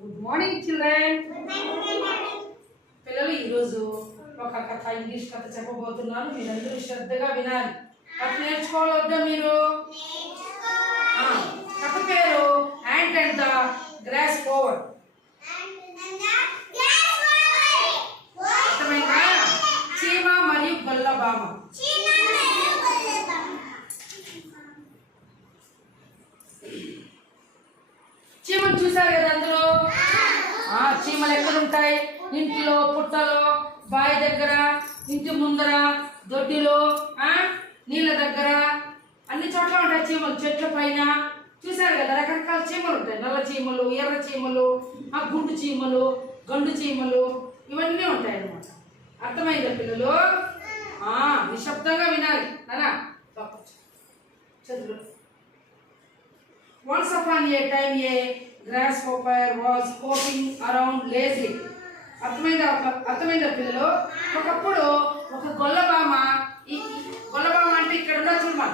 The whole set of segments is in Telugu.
గుడ్ మార్నింగ్ చిల్డ్రన్ పిల్లలు ఈరోజు ఒక కథ ఇంగ్లీష్ కథ చెప్పబోతున్నాను. మీరందరూ శ్రద్ధగా వినాలి. కథ నేర్చుకోవాలి వద్దా మీరు? కథ పేరు ant and the grasshopper అర్థమైందా? చీమ మరియు గొల్లబామ చీమలు చూసారు కదా అందరూ ఆ చీమలు ఎక్కడ ఉంటాయి? ఇంట్లో పుట్టలో బావి దగ్గర ఇంటి ముందర దొడ్డిలో నీళ్ళ దగ్గర. అన్ని చోట్ల ఉంటాయి చీమలు. చెట్ల పైన. చూసారు కదా రకరకాల చీమలు ఉంటాయి. నల్ల చీమలు ఎర్ర చీమలు ఆ గుండు చీమలు గండు చీమలు ఇవన్నీ ఉంటాయి అన్నమాట. అర్థమైందా పిల్లలు? నిశ్శబ్దంగా వినాలి. నానా చదువు once upon a time a grasshopper was hopping around lazy అర్థమైందా? అర్థమైందా పిల్లలు? ఒకప్పుడు ఒక గొల్లబామ ఈ గొల్లబామ అంటే ఇక్కడ ఉన్న చూడమా?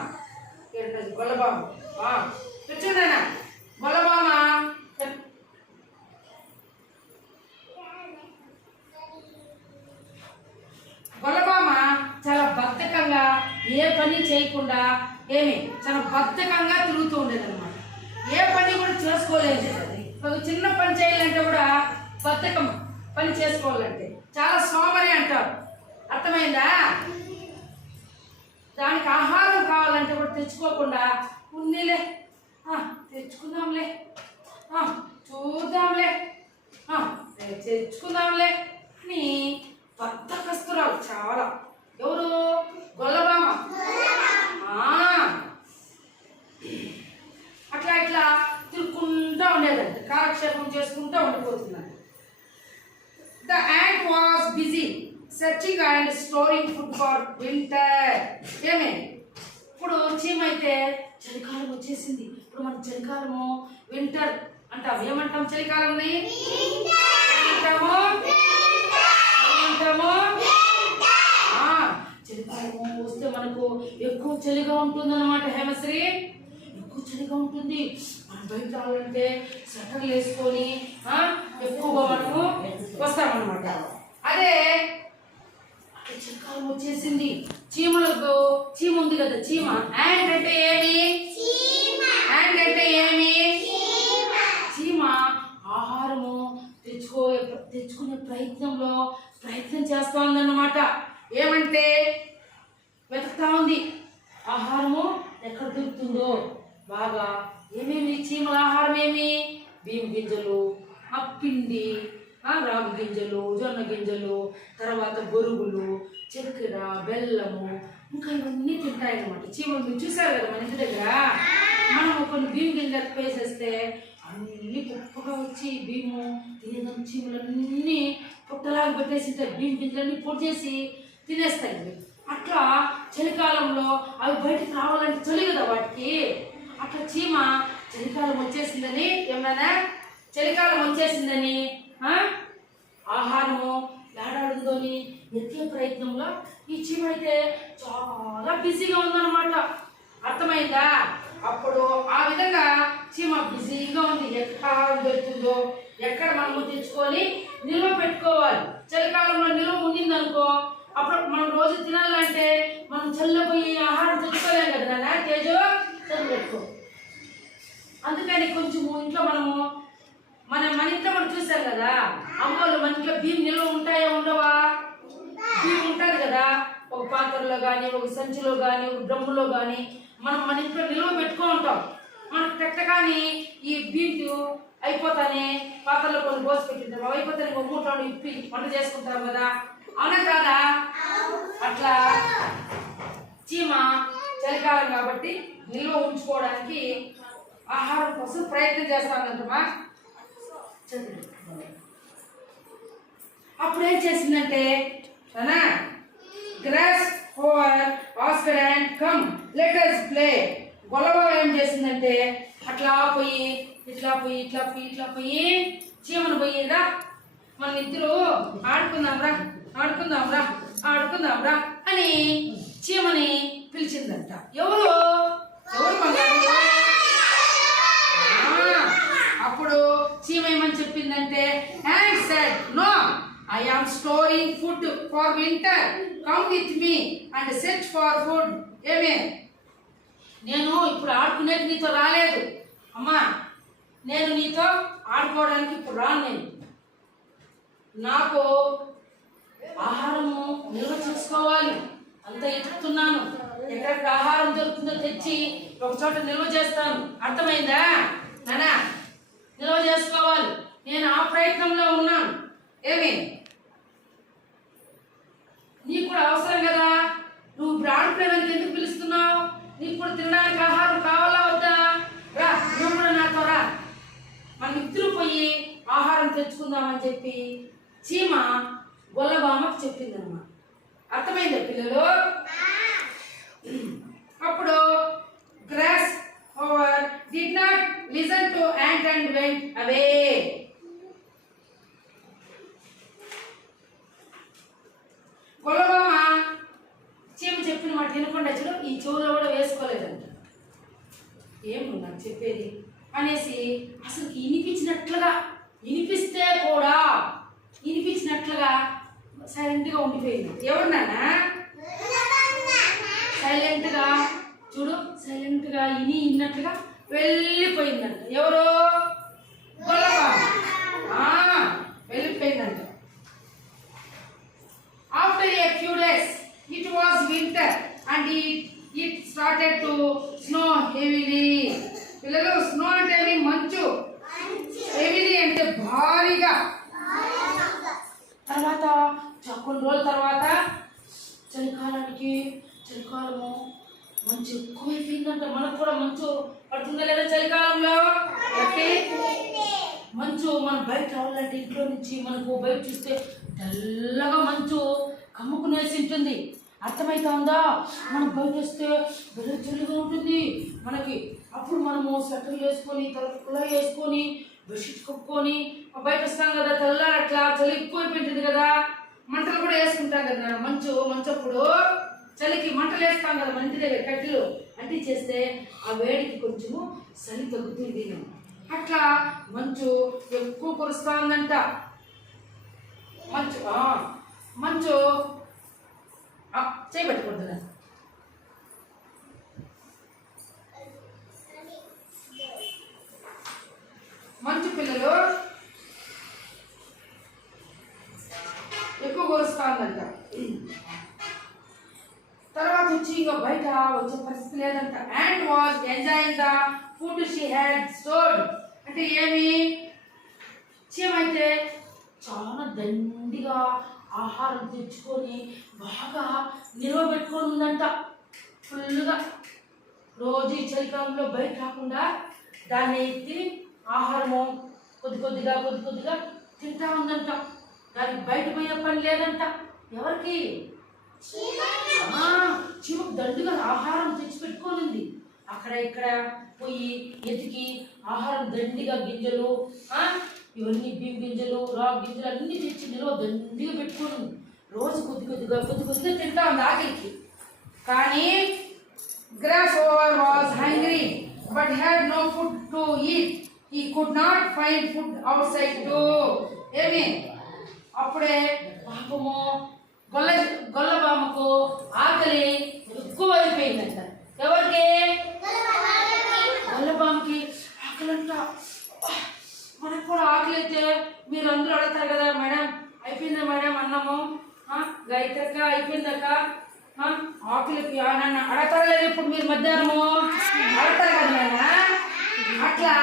ఇక్కడ గొల్లబామ. ఆ, గొల్లబామ గొల్లబామ చాలా బద్ధకంగా ఏ పని చేయకుండా ఏమి? చాలా బద్ధకంగా తిరుగుతూ ఉండేది అనమాట ఏ పని కూడా చేసుకోలేదు. ఒక చిన్న పని చేయాలంటే కూడా బద్ధకం పని చేసుకోవాలంటే. చాలా సోమరి అంటారు. అర్థమైందా? దానికి ఆహారం కావాలంటే కూడా తెచ్చుకోకుండా ఉన్నిలే ఆ, తెచ్చుకుందాంలే ఆ, చూద్దాంలే తెచ్చుకుందాంలే అని బద్దకస్తురాలు చాలా. ఎవరు? గొల్లబా ఆ, అట్లా ఇట్లా తిరుక్కుంటా ఉండేదంట కాలక్షేపం చేసుకుంటా ఉండిపోతుందంట the ant was busy searching and storing food for winter ఏమే? ఇప్పుడు చీమైతే చలికాలం వచ్చేసింది. ఇప్పుడు మనం చలికాలము వింటర్ అంటాం. ఏమంటాం చలికాలంని? ఏమంటాము ఏమంటాము చలికాలము వస్తే మనకు ఎక్కువ చలిగా ఉంటుంది అనమాట హేమశ్రీ. ఎక్కువ చలిగా ఉంటుంది. మనం బయట రావాలంటే స్వెటర్లు వేసుకొని ఎక్కువగా మనము వస్తామన్నమాట. అదే చలికాలం వచ్చేసింది. చీమలకు చీమ ఉంది కదా చీమ. యాంట్ అంటే ఏమి? యాంట్ అంటే ఏమి? చీమ. ఆహారము తెచ్చుకో తెచ్చుకునే ప్రయత్నంలో ప్రయత్నం చేస్తా ఉందన్నమాట. ఏమంటే వెతుకుతా ఉంది. ఆహారము ఎక్కడ దొరుకుతుందో. బాగా ఏమేమి? చీమల ఆహారం ఏమి? బియ్యం గింజలు ఆ పిండి రాగి గింజలు జొన్న గింజలు తర్వాత బొరుగులు చక్కెర బెల్లము ఇంకా ఇవన్నీ తింటాయి అనమాట చీమలు మీరు చూసారు కదా మన ఇంటి దగ్గర? మనం కొన్ని బియ్యం గింజలు వేసేస్తే అన్ని గొప్పగా వచ్చి బియ్యము తినేదాం చీమలన్నీ పుట్టలాగా పెట్టేసి బియ్యం గింజలన్నీ పొడి చేసి తినేస్తాయి అట్లా చలికాలంలో అవి బయటికి రావాలంటే చలి కదా వాటికి. అట్లా చీమ చలికాలం వచ్చేసిందని ఏమైనా చలికాలం వచ్చేసిందని ఆహారము ఏడాడుందని ఎత్తే ప్రయత్నంలో ఈ చీమ అయితే చాలా బిజీగా ఉందన్నమాట. అర్థమైందా? అప్పుడు ఆ విధంగా చీమ బిజీగా ఉంది. ఎక్కడ దొరుకుతుందో ఎక్కడ మనము తెచ్చుకొని నిల్వ పెట్టుకోవాలి. చలికాలంలో నిల్వ ఉండిందనుకో అప్పుడు మనం రోజు తినాలంటే మనం చల్లబోయి ఆహారం తెచ్చుకోలేం కదా నాన్న. తేజు చల్ల పెట్టుకో. అందుకని కొంచెం ఇంట్లో మనము మన మన ఇంట్లో మనం చూసాం కదా? అమ్మోళ్ళు మన ఇంట్లో బియ్యం నిల్వ ఉంటాయా ఉండవా? బియ్యం ఉంటుంది కదా? ఒక పాత్రలో కానీ ఒక సంచిలో కానీ ఒక డ్రమ్ములో కానీ మనం మన ఇంట్లో నిల్వ పెట్టుకో ఉంటాం. మనకు పెట్టగానే ఈ బియ్యం అయిపోతానే పాత్రలో కొన్ని పోసి పెట్టింటాం. అయిపోతానే ఒక మూట ఇప్పి వంట చేసుకుంటాం కదా? అవునా కాదా? అట్లా చీమ చలికాలం కాబట్టి నిల్వ ఉంచుకోవడానికి ఆహారం కోసం ప్రయత్నం చేస్తానంటమా అప్పుడు ఏం చేసిందంటే grasshopper asked and come let's play. గొలవ ఏం చేసిందంటే అట్లా పోయి ఇట్లా పోయి ఇట్లా పోయి ఇట్లా పోయి చీమను పోయిరా మన ఇద్దరు ఆడుకుందాంరా ఆడుకుందాంరా ఆడుకుందాంరా అని చీమని పిలిచిందంట. ఎవరు? ఎవరు అప్పుడు చీమ ఏమని చెప్పిందంటే and said no I am storing food for winter come with me and search for food ఏమే? నేను ఇప్పుడు ఆడుకునేది నీతో రాలేదు. అమ్మా నేను నీతో ఆడుకోవడానికి ఇప్పుడు రాను నేను. నాకు ఆహారము నిల్వ చేసుకోవాలి. అంత ఎత్తుతున్నాను. ఎక్కడికి ఆహారం దొరుకుతుందో తెచ్చి ఒక చోట నిల్వ చేస్తాను. అర్థమైందా? నానా నిల్వ చేసుకోవాలి. నేను ఆ ప్రయత్నంలో ఉన్నాను. ఏమి? నీకు కూడా అవసరం కదా? నువ్వు ఇప్పుడు ఆడుకోవడానికి ఎందుకు పిలుస్తున్నావు? నీకు కూడా తినడానికి ఆహారం కావాలా వద్దా? రా నువ్వు కూడా నాతో రా. మన ఇద్దరు పోయి ఆహారం తెచ్చుకుందామని చెప్పి చీమ గొల్లబామకు చెప్పిందన్నమాట. అర్థమైందా పిల్లలు? అప్పుడు grasshopper did not listen to ant and went away గొల్లబామ చీమ చెప్పిన మాట వినకుండా చూడు ఈ చెవులో కూడా వేసుకోలేదంట. ఏమి నాకు చెప్పేది? అనేసి అసలు వినిపించినట్లుగా వినిపిస్తే కూడా వినిపించినట్లుగా సైలెంట్గా ఉండిపోయింది. ఎవరు నాన్న? సైలెంట్గా చూడు సైలెంట్గా ఇని ఇన్నట్లుగా వెళ్ళిపోయిందంట. ఎవరు? వెళ్ళిపోయిందంట. After a days it was winter and it it started to snow heavily కమ్ముకునేసి ఉంటుంది. అర్థమవుతుందా మనం బయట వస్తే భలే ఉంటుంది. మనకి అప్పుడు మనము స్వెటర్ వేసుకొని తలకులా వేసుకొని బెడ్షీట్ కప్పుకొని బయట వస్తాం కదా తెల్లారి అట్లా చలి ఎక్కువైపోయింటుంది కదా. మంటలు కూడా వేసుకుంటాం కదా. మంచు మంచప్పుడు చలికి మంటలు వేస్తాం కదా మన ఇంటి దగ్గర కట్టెలు. అంటించేస్తే ఆ వేడికి కొంచెము చలి తగ్గుతుంది అట్లా మంచు ఎక్కువ కురుస్తుందంట. మంచు మంచు. ఆ, మంచు పిల్లలు. ఎక్కువ కురుస్తుందంట తర్వాత వచ్చి ఇంకా బయట వచ్చే పరిస్థితి లేదంట. And was enjoying the food she had stored అంటే ఏమి? చీమైతే చాలా దండిగా ఆహారం తెచ్చుకొని బాగా నిల్వ పెట్టుకొని ఉందంట. ఫుల్గా రోజు ఈ చలికాలంలో బయట రాకుండా దాన్ని ఎత్తి ఆహారము కొద్ది కొద్దిగా కొద్ది కొద్దిగా తింటా ఉందంట. దానికి బయట పోయే పని లేదంట. ఎవరికి? ఆ, చీమకు దండుగా ఆహారం తెచ్చి పెట్టుకోనుంది అక్కడ ఇక్కడ పోయి ఎతికి ఆహారం దండిగా గింజలు ఇవన్నీ బియ్యం గింజలు రా గింజలు అన్ని తెచ్చి నిల్వ దండిగా పెట్టుకోనుంది రోజు కొద్ది కొద్దిగా కొద్ది కొద్దిగా తింటా ఉంది ఆకలికి. కానీ grass over was hungry but had no food to eat. ఈ could not find food outside to. ఏమి? అప్పుడే పాపము గొల్ల గొల్లబామకు ఆకలి ఎక్కువ అయిపోయిందంట. ఎవరికి? గొల్లబామకి. ఆకలి అంట మనకు కూడా ఆకలి అయితే మీరు అందరూ అడుగుతారు కదా మేడం అయిపోయిందా మేడం అన్నము? అయితే అయిపోయిందక్క ఆకలికి ఆ, నన్ను అడగతారా లేదు ఇప్పుడు మీరు మధ్యాహ్నము? అడతారు కదా మేడం అట్లా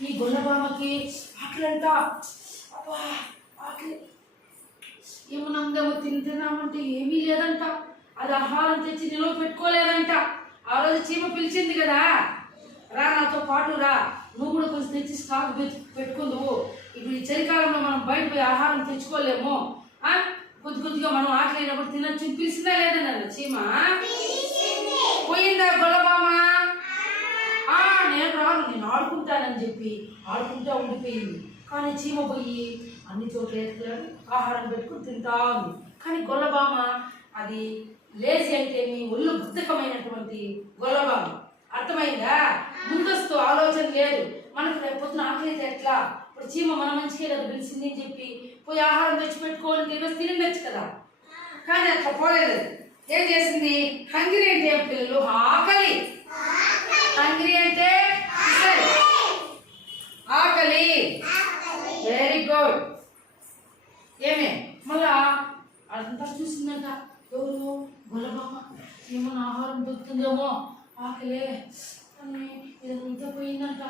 ఈ గొల్లబామకి ఆకలి అంట అబ్బా ఆకలి. ఏమనందేమో తింటున్నామంటే ఏమీ లేదంట. అది ఆహారం తెచ్చి నిలువ పెట్టుకోలేదంట. ఆ రోజు చీమ పిలిచింది కదా. రా నాతో పాటు రా. నువ్వు కూడా కొంచెం తెచ్చి స్టాక్ పెట్- పెట్టుకుందువు. ఇప్పుడు ఈ చలికాలంలో మనం బయట పోయి ఆహారం తెచ్చుకోలేము? కొద్ది కొద్దిగా మనం ఆకలి అయినప్పుడు తినచ్చు. పిలిచిందా లేదన్న చీమ? పోయిందా గొల్లబామ? ఆ, నేను రాను. నేను ఆడుకుంటానని చెప్పి ఆడుకుంటా ఉండిపోయింది. కానీ చీమ పోయి అన్ని చోట్ల ఎత్తులాడు ఆహారం పెట్టుకుని తింటా ఉంది. కానీ గొల్లబామ అది లేచి అంటే మీ ఒళ్ళు బుద్ధకమైనటువంటి గొల్లబామ. అర్థమైందా? ముందస్తు ఆలోచన లేదు. మనకు రేపు పొద్దున ఎట్లా? ఇప్పుడు చీమ మన మంచిగా కదా పిలిచింది అని చెప్పి పోయి ఆహారం తెచ్చి పెట్టుకోవాలి తినొచ్చు తినచ్చు కదా. కానీ అట్లా పోలేదు. ఏం చేసింది? హంగిరి అంటే ఏం పిల్లలు? ఆకలి. హంగిరి అంటే ఆకలి. వెరీ గుడ్ ఏమే? మళ్ళా అదంతా చూసిందంట. ఎవరు? గొల్లబామ ఏమైనా ఆహారం దొరుకుతుందేమో? ఆకలే. అని ఇదంతా పోయిందంట?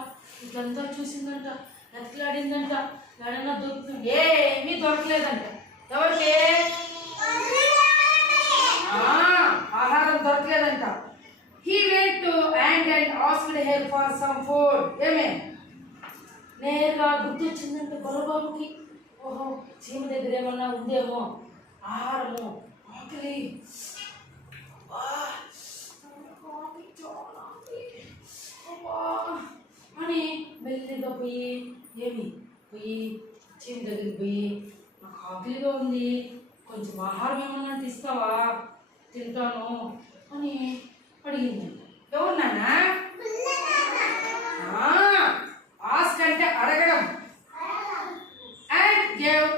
ఇదంతా చూసిందంట ఎత్లాడిందంట ఎడన్నా దొరుకుతుంది ఏమీ దొరకలేదంట. ఎవరికి? ఆ, ఆహారం దొరకలేదంట. He went to and and asked help for some food ఏమే? నేరుగా గుర్తొచ్చిందంట గొల్లబాబుకి. ఓహో చీమ దగ్గర ఏమన్నా ఉందేమో? ఆహారము. ఆకలి. పోయి ఏమి? పోయి చీమ దగ్గరికి పోయి నాకు ఆకలిగా ఉంది. కొంచెం ఆహారం ఏమన్నా తీస్తావా? తింటాను అని అడిగింది. ఎవరు నాన్నా? ఆస్క్ అంటే అడగడం. And gave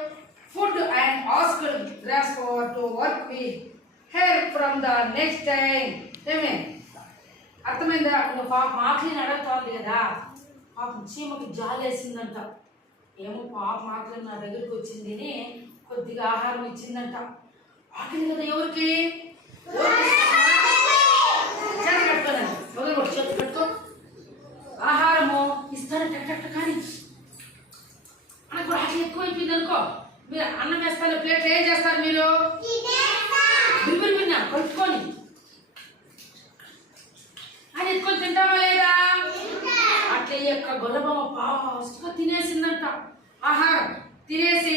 food and ask grass for to work with help from the next time ఏమే? అర్థమైందా? ఒక పాప ఆకలిని అడుగుతోంది కదా. పాపం చీమకి జాలేసిందంట. ఏమో పాప ఆకలి నా దగ్గరికి వచ్చింది అని కొద్దిగా ఆహారం ఇచ్చిందంట. ఆకలి కదా ఎవరికి? చేతి కట్టుకోనండి ఆహారము ఇస్తాను టక్ కానీ మనకు ఆకలి ఎక్కువ అయిపోయింది అనుకో. మీరు అన్నం వేస్తారు ప్లేట్ ఏం చేస్తారు మీరు? బిల్బిల్ విన్నా కలుపుకొని అది ఎత్తుకొని తింటావా లేదా? అట్లా ఈ యొక్క గొల్లబొమ్మ ఫాస్ట్గా తినేసిందంట. ఆహారం తినేసి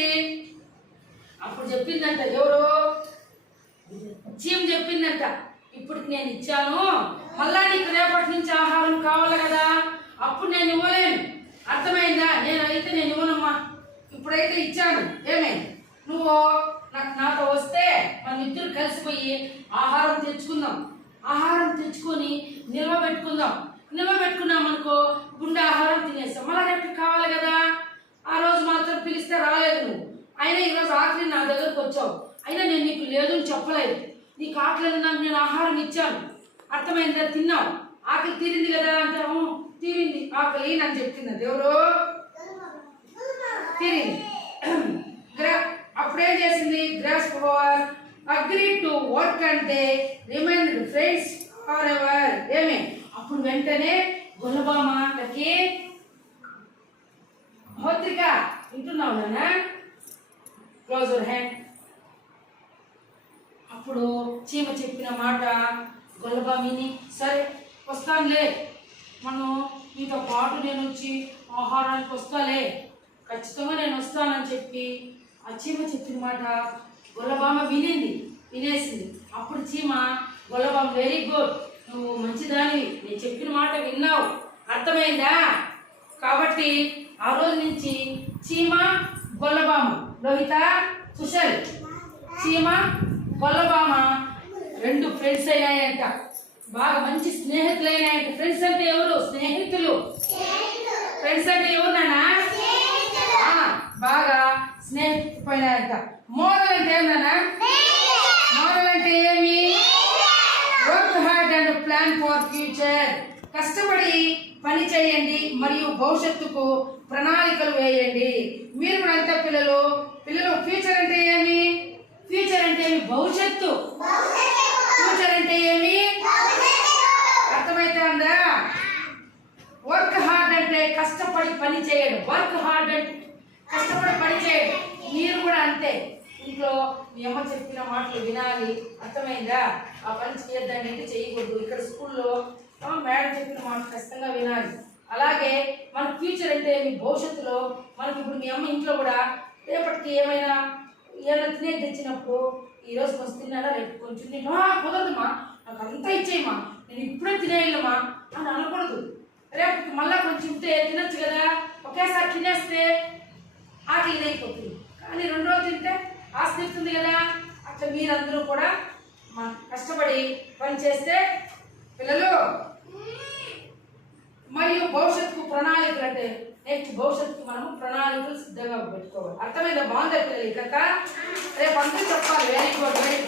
అప్పుడు చెప్పిందంట ఎవరు? చీమ చెప్పిందంట ఇప్పుడు నేను ఇచ్చాను మళ్ళా నీకు రేపటి నుంచి ఆహారం కావాలి కదా అప్పుడు నేను ఇవ్వలేను. అర్థమైందా? నేను అయితే నేను ఇవ్వనమ్మా. ఇప్పుడైతే ఇచ్చాను. ఏమైంది నువ్వు నాకు నాతో వస్తే మనం ఇద్దరు కలిసిపోయి ఆహారం తెచ్చుకుందాం. ఆహారం తెచ్చుకొని నిల్వ పెట్టుకుందాం. నిల్వ పెట్టుకున్నాం అనుకో గుండె ఆహారం తినేస్తాం. మళ్ళీ రేపు కావాలి కదా? ఆ రోజు మాత్రం పిలిస్తే రాలేదు నువ్వు. అయినా ఈరోజు ఆఖరి నా దగ్గరకు వచ్చావు. అయినా నేను నీకు లేదు అని చెప్పలేదు. నీకు ఆకలి నాకు నేను ఆహారం ఇచ్చాను. అర్థమైందా? తిన్నావు. ఆకలి తీరింది కదా అంటే "అవును, తీరింది. ఆకలి అని చెప్తున్నా దేవుడు తీరింది. గ్రా- అప్పుడేం చేసింది? Grass power agree to work అంటే రిమైండ్ ఫ్రెండ్స్ ఫర్ ఎవర్ ఏమి? అప్పుడు వెంటనే గొల్లబామకి హోత్రిక వింటున్నావు నాన్న క్లోజ్ యువర్ హ్యాండ్ అప్పుడు చీమ చెప్పిన మాట గొల్లబామిని సరే వస్తానులే మనం మీతో పాటు నేను వచ్చి ఆహారానికి వస్తాలే ఖచ్చితంగా నేను వస్తానని చెప్పి ఆ చీమ చెప్పిన మాట గొల్లబామ వినింది వినేసింది అప్పుడు చీమ గొల్లబామ వెరీ గుడ్ నువ్వు మంచిదానివి నేను చెప్పిన మాట విన్నావు. అర్థమైందా? కాబట్టి ఆ రోజు నుంచి చీమ గొల్లబామ. లోహిత సుశల్. చీమ గొల్లబామ రెండు ఫ్రెండ్స్ అయినాయంట. బాగా మంచి స్నేహితులు అయినాయంట. ఫ్రెండ్స్ అంటే ఎవరు? స్నేహితులు. ఫ్రెండ్స్ అంటే ఎవరు నాన్న? ఆ, బాగా స్నేహితులైనాయంట మోరల్ అంటే ఏమన్నా మోరల్ అంటే ఏమి వర్క్ హార్డ్ అండ్ ఫ్యూచర్ కష్టపడి పని చేయండి మరియు భవిష్యత్తుకు ప్రణాళికలు వేయండి. మీరు కూడా అంతే పిల్లలు. పిల్లలు ఫ్యూచర్ అంటే ఏమి? ఫ్యూచర్ అంటే ఏమి? భవిష్యత్తు. ఫ్యూచర్ అంటే ఏమి? అర్థమైతుందా వర్క్ హార్డ్ అంటే కష్టపడి పని చేయడం. వర్క్ హార్డ్ అంటే కష్టపడి పని చేయడం. మీరు కూడా అంతే. ఇంట్లో మీ అమ్మ చెప్పిన మాటలు వినాలి. అర్థమైందా? ఆ పని చేయొద్దని అంటే చేయకూడదు. ఇక్కడ స్కూల్లో మేడం చెప్పిన మాటలు ఖచ్చితంగా వినాలి. అలాగే మన ఫ్యూచర్ అంటే మీ భవిష్యత్తులో మనకి ఇప్పుడు మీ అమ్మ ఇంట్లో కూడా రేపటికి ఏమైనా ఏమైనా తినే తెచ్చినప్పుడు ఈరోజు కొంచెం తిన్నారా రేపు కొంచెం తిన్నా కుదరదుమా? నాకు అంతా ఇచ్చేయమ్మా. నేను ఇప్పుడే తినేయాలమ్మా అని అనకూడదు. రేపు మళ్ళీ కొంచెం ఉంటే తినొచ్చు కదా. ఒకేసారి తినేస్తే ఆకలి అయిపోతుంది. కానీ రెండు రోజులు తింటే ఆశ ఇస్తుంది కదా. అట్లా మీరందరూ కూడా కష్టపడి పని చేస్తే పిల్లలు మరియు భవిష్యత్తుకు ప్రణాళికలు అంటే నెక్స్ట్ భవిష్యత్తుకు మనం ప్రణాళికలు సిద్ధంగా పెట్టుకోవాలి. అర్థమైందా? బాగుందా పిల్లలు? ఈ కథ? రేపు అందరూ చెప్పాలి. Very good very